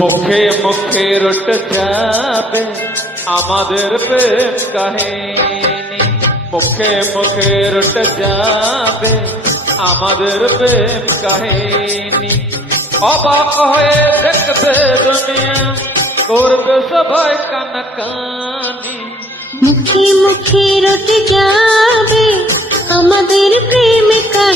মুখে মুখে রট যাবে আমাদের প্রেম কাহিনী। মুখে মুখে রট যাবে আমাদের প্রেম কাহিনী। অবাক হয়ে দেখবে দুনিয়া, করবে সবাই কানাকানি মুখে মুখে রটে যাবে আমাদের প্রেম কাহিনী।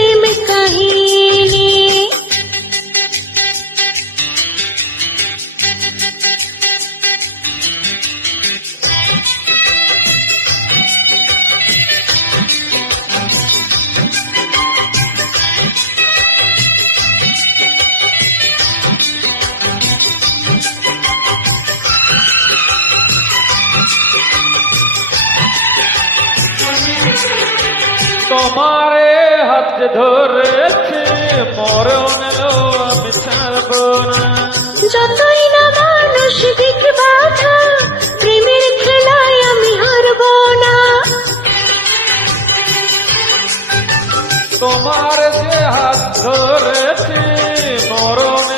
তোমারে হাত ধরেছে মরণ আমি ছাড়বো না। যতই না মানুষ দিক বাধা প্রেমের খেলায় আমি হারব না। তোমার যে হাত ধরেছে মরণ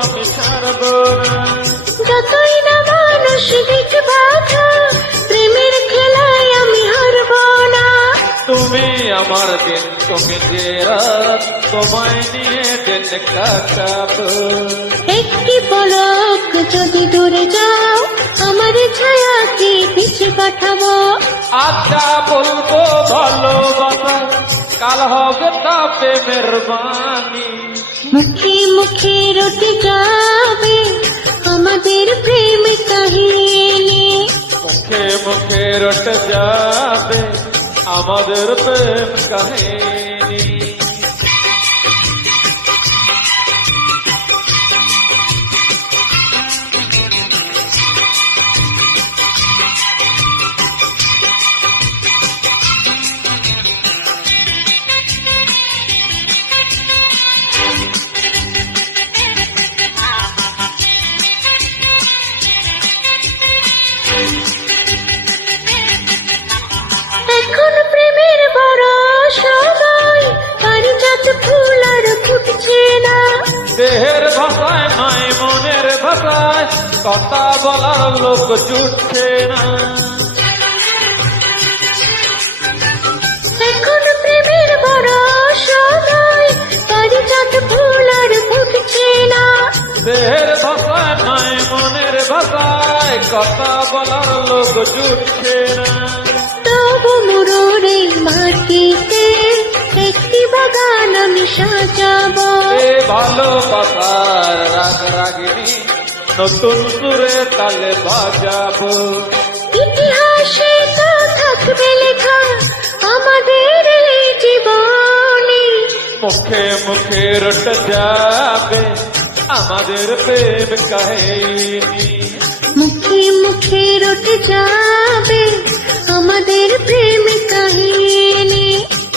আমি ছাড়বো না। যতই না আমার দিন তুমি যে রাত তোমায় নিয়ে দিন কাটাবো। একটি পলক যদি দূরে যাও আমার ছায়াকে পিছে পাঠাবো। আচ্ছা বলব ভালোবাসা কাল হবে তা প্রেমের বাণী মুখে মুখে রটে যাবে আমাদের প্রেম কাহিনী। মুখে মুখে রট যাবে আমাদের প্রেম কাহিনী। ফুল আর ফুটছে না। দেহের ভাষায় নয় মনের ভাষায় কথা বলার লোক জুটছে না। এখন প্রেমের বড় সময় পারিজাত ফুল আর ফুটছে না। দেহের ভাষায় নয় মনের ভাষায় কথা বলার লোক জুটছে না। তবু মুরুরে মাটিতে একটি সাজাবো। ভালোবাসার রাগ রাগিনী নতুন সুরে তালে বাজাবো। ইতিহাসে তো থাকবে লেখা আমাদের জীবনী। মুখে মুখে রট যাবে আমাদের প্রেম কাহিনী। মুখে মুখে রটে যাবে আমাদের প্রেম